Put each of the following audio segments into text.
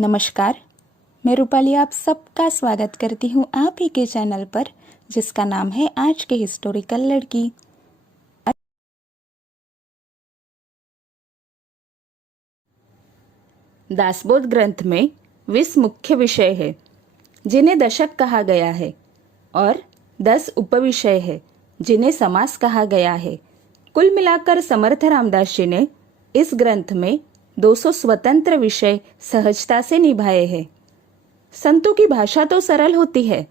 नमस्कार, मैं रूपाली आप सबका स्वागत करती हूँ आप ही के चैनल पर जिसका नाम है आज के हिस्टोरिकल लड़की। दासबोध ग्रंथ में 20 मुख्य विषय है जिन्हें दशक कहा गया है और 10 उपविषय है जिन्हें समास कहा गया है। कुल मिलाकर समर्थ रामदास जी ने इस ग्रंथ में 200 स्वतंत्र विषय सहजता से निभाए हैं। संतों की भाषा तो सरल होती है,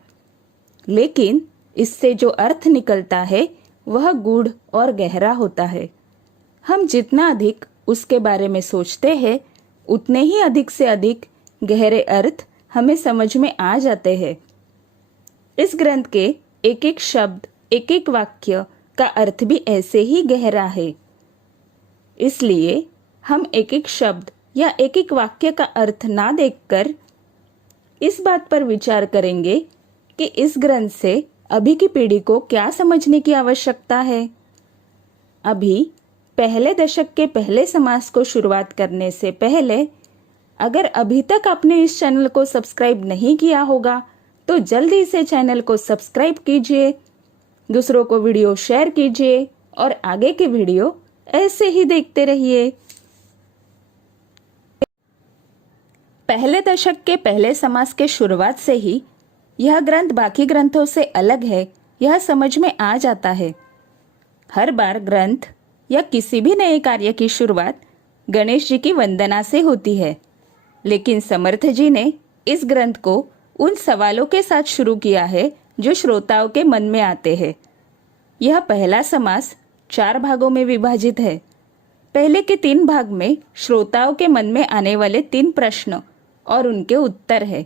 लेकिन इससे जो अर्थ निकलता है वह गूढ़ और गहरा होता है। हम जितना अधिक उसके बारे में सोचते हैं, उतने ही अधिक से अधिक गहरे अर्थ हमें समझ में आ जाते हैं। इस ग्रंथ के एक एक शब्द, एक एक वाक्य का अर्थ भी ऐसे ही गहरा है। इसलिए हम एक एक शब्द या एक एक वाक्य का अर्थ ना देखकर इस बात पर विचार करेंगे कि इस ग्रंथ से अभी की पीढ़ी को क्या समझने की आवश्यकता है। अभी पहले दशक के पहले समास को शुरुआत करने से पहले अगर अभी तक आपने इस चैनल को सब्सक्राइब नहीं किया होगा तो जल्दी से चैनल को सब्सक्राइब कीजिए, दूसरों को वीडियो शेयर कीजिए और आगे के वीडियो ऐसे ही देखते रहिए। पहले दशक के पहले समास के शुरुआत से ही यह ग्रंथ बाकी ग्रंथों से अलग है, यह समझ में आ जाता है। हर बार ग्रंथ या किसी भी नए कार्य की शुरुआत गणेश जी की वंदना से होती है, लेकिन समर्थ जी ने इस ग्रंथ को उन सवालों के साथ शुरू किया है जो श्रोताओं के मन में आते हैं। यह पहला समास 4 भागों में विभाजित है। पहले के 3 भाग में श्रोताओं के मन में आने वाले 3 प्रश्न और उनके उत्तर है,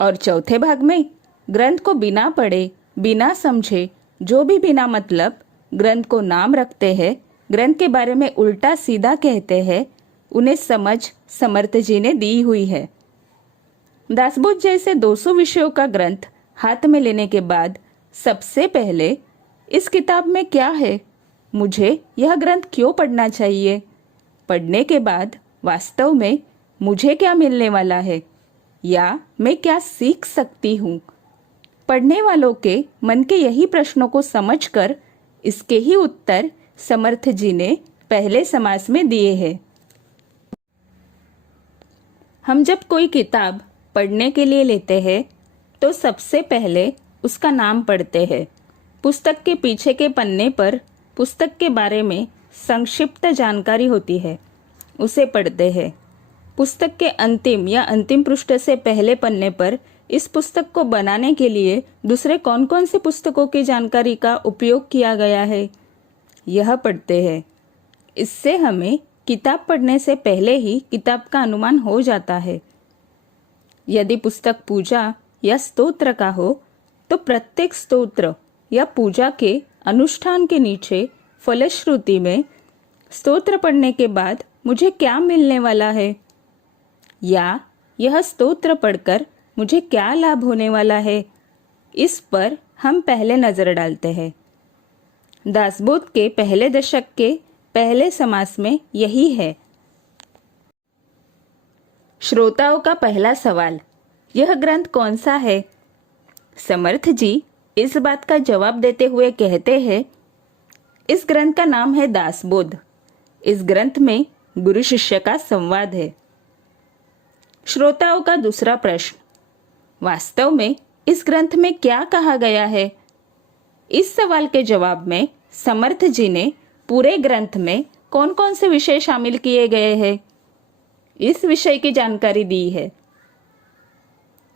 और चौथे भाग में ग्रंथ को बिना पढ़े, बिना समझे, जो भी बिना मतलब ग्रंथ को नाम रखते हैं, ग्रंथ के बारे में उल्टा सीधा कहते हैं, उन्हें समझ समर्थ जी ने दी हुई है। दासबोध जैसे 200 विषयों का ग्रंथ हाथ में लेने के बाद सबसे पहले इस किताब में क्या है, मुझे यह ग्रंथ क्यों पढ़ना चाहिए, पढ़ने के बाद वास्तव में मुझे क्या मिलने वाला है या मैं क्या सीख सकती हूँ, पढ़ने वालों के मन के यही प्रश्नों को समझकर इसके ही उत्तर समर्थ जी ने पहले समास में दिए हैं। हम जब कोई किताब पढ़ने के लिए लेते हैं तो सबसे पहले उसका नाम पढ़ते हैं। पुस्तक के पीछे के पन्ने पर पुस्तक के बारे में संक्षिप्त जानकारी होती है, उसे पढ़ते हैं। पुस्तक के अंतिम या अंतिम पृष्ठ से पहले पन्ने पर इस पुस्तक को बनाने के लिए दूसरे कौन कौन से पुस्तकों की जानकारी का उपयोग किया गया है, यह पढ़ते हैं। इससे हमें किताब पढ़ने से पहले ही किताब का अनुमान हो जाता है। यदि पुस्तक पूजा या स्तोत्र का हो तो प्रत्येक स्तोत्र या पूजा के अनुष्ठान के नीचे फलश्रुति में स्तोत्र पढ़ने के बाद मुझे क्या मिलने वाला है या यह स्तोत्र पढ़कर मुझे क्या लाभ होने वाला है, इस पर हम पहले नजर डालते हैं। दासबोध के पहले दशक के पहले समास में यही है। श्रोताओं का पहला सवाल, यह ग्रंथ कौन सा है? समर्थ जी इस बात का जवाब देते हुए कहते हैं, इस ग्रंथ का नाम है दासबोध। इस ग्रंथ में गुरु शिष्य का संवाद है। श्रोताओं का दूसरा प्रश्न, वास्तव में इस ग्रंथ में क्या कहा गया है? इस सवाल के जवाब में समर्थ जी ने पूरे ग्रंथ में कौन कौन से विषय शामिल किए गए हैं, इस विषय की जानकारी दी है।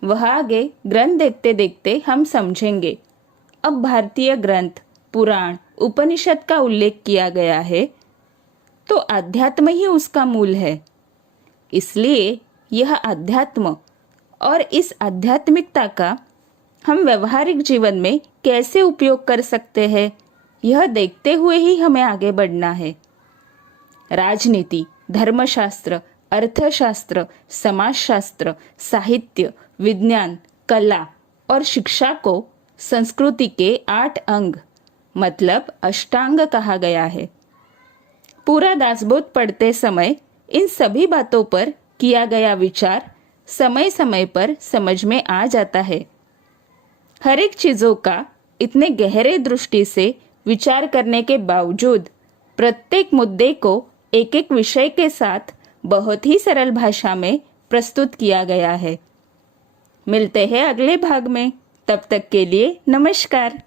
वह आगे ग्रंथ देखते देखते हम समझेंगे। अब भारतीय ग्रंथ, पुराण, उपनिषद का उल्लेख किया गया है तो अध्यात्म ही उसका मूल है। इसलिए यह अध्यात्म और इस आध्यात्मिकता का हम व्यवहारिक जीवन में कैसे उपयोग कर सकते हैं, यह देखते हुए ही हमें आगे बढ़ना है। राजनीति, धर्मशास्त्र, अर्थशास्त्र, समाजशास्त्र, साहित्य, विज्ञान, कला और शिक्षा को संस्कृति के 8 अंग मतलब अष्टांग कहा गया है। पूरा दासबोध पढ़ते समय इन सभी बातों पर किया गया विचार समय समय पर समझ में आ जाता है। हर एक चीज़ों का इतने गहरे दृष्टि से विचार करने के बावजूद प्रत्येक मुद्दे को एक एक विषय के साथ बहुत ही सरल भाषा में प्रस्तुत किया गया है। मिलते हैं अगले भाग में, तब तक के लिए नमस्कार।